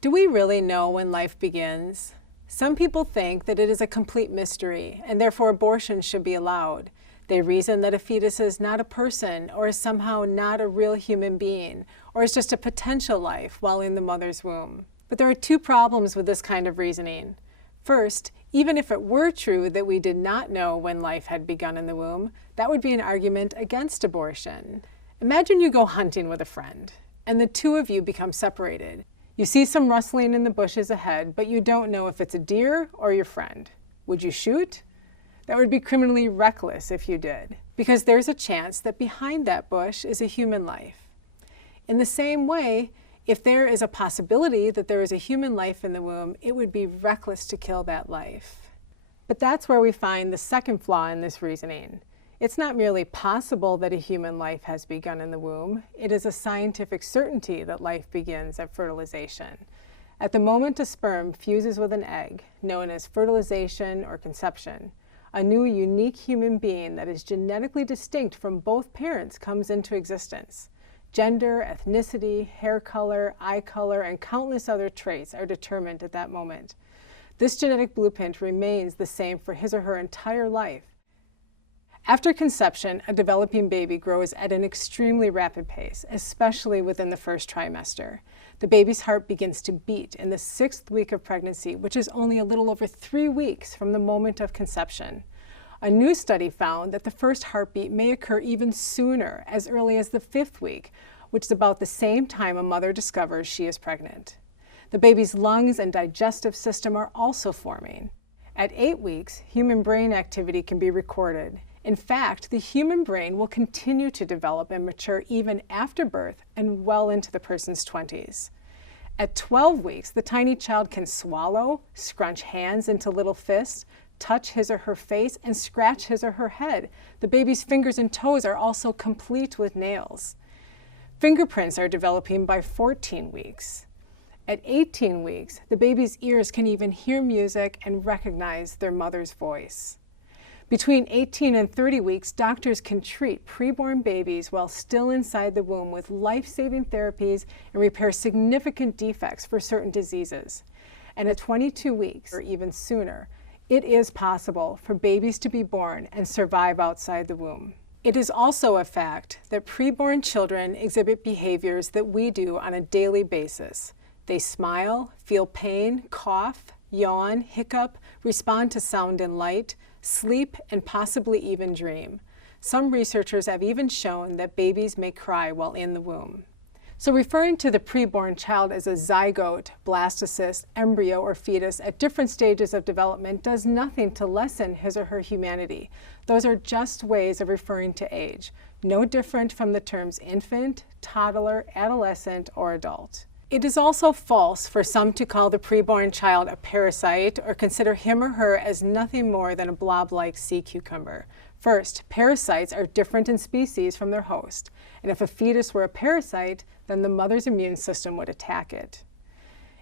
Do we really know when life begins? Some people think that it is a complete mystery, and therefore abortion should be allowed. They reason that a fetus is not a person, or is somehow not a real human being, or is just a potential life while in the mother's womb. But there are two problems with this kind of reasoning. First, even if it were true that we did not know when life had begun in the womb, that would be an argument against abortion. Imagine you go hunting with a friend, and the two of you become separated. You see some rustling in the bushes ahead, but you don't know if it's a deer or your friend. Would you shoot? That would be criminally reckless if you did, because there's a chance that behind that bush is a human life. In the same way, if there is a possibility that there is a human life in the womb, it would be reckless to kill that life. But that's where we find the second flaw in this reasoning. It's not merely possible that a human life has begun in the womb. It is a scientific certainty that life begins at fertilization. At the moment a sperm fuses with an egg, known as fertilization or conception, a new unique human being that is genetically distinct from both parents comes into existence. Gender, ethnicity, hair color, eye color, and countless other traits are determined at that moment. This genetic blueprint remains the same for his or her entire life. After conception, a developing baby grows at an extremely rapid pace, especially within the first trimester. The baby's heart begins to beat in the 6th week of pregnancy, which is only a little over 3 weeks from the moment of conception. A new study found that the first heartbeat may occur even sooner, as early as the 5th week, which is about the same time a mother discovers she is pregnant. The baby's lungs and digestive system are also forming. At 8 weeks, human brain activity can be recorded. In fact, the human brain will continue to develop and mature even after birth and well into the person's 20s. At 12 weeks, the tiny child can swallow, scrunch hands into little fists, touch his or her face, and scratch his or her head. The baby's fingers and toes are also complete with nails. Fingerprints are developing by 14 weeks. At 18 weeks, the baby's ears can even hear music and recognize their mother's voice. Between 18 and 30 weeks, doctors can treat preborn babies while still inside the womb with life-saving therapies and repair significant defects for certain diseases. And at 22 weeks, or even sooner, it is possible for babies to be born and survive outside the womb. It is also a fact that preborn children exhibit behaviors that we do on a daily basis. They smile, feel pain, cough, yawn, hiccup, respond to sound and light, sleep, and possibly even dream. Some researchers have even shown that babies may cry while in the womb. So referring to the preborn child as a zygote, blastocyst, embryo, or fetus at different stages of development does nothing to lessen his or her humanity. Those are just ways of referring to age, no different from the terms infant, toddler, adolescent, or adult. It is also false for some to call the preborn child a parasite or consider him or her as nothing more than a blob-like sea cucumber. First, parasites are different in species from their host, and if a fetus were a parasite, then the mother's immune system would attack it.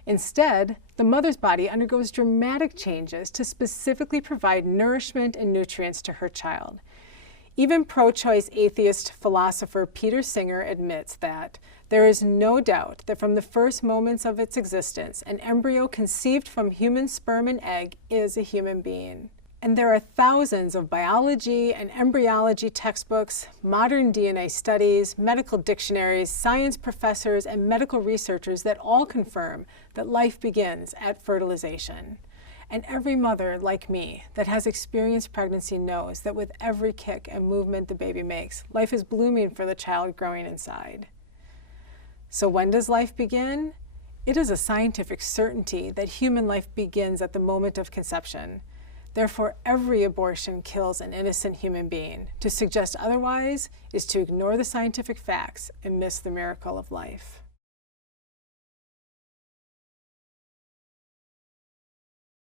Instead, the mother's body undergoes dramatic changes to specifically provide nourishment and nutrients to her child. Even pro-choice atheist philosopher Peter Singer admits that there is no doubt that from the first moments of its existence, an embryo conceived from human sperm and egg is a human being. And there are thousands of biology and embryology textbooks, modern DNA studies, medical dictionaries, science professors, and medical researchers that all confirm that life begins at fertilization. And every mother, like me, that has experienced pregnancy knows that with every kick and movement the baby makes, life is blooming for the child growing inside. So when does life begin? It is a scientific certainty that human life begins at the moment of conception. Therefore, every abortion kills an innocent human being. To suggest otherwise is to ignore the scientific facts and miss the miracle of life.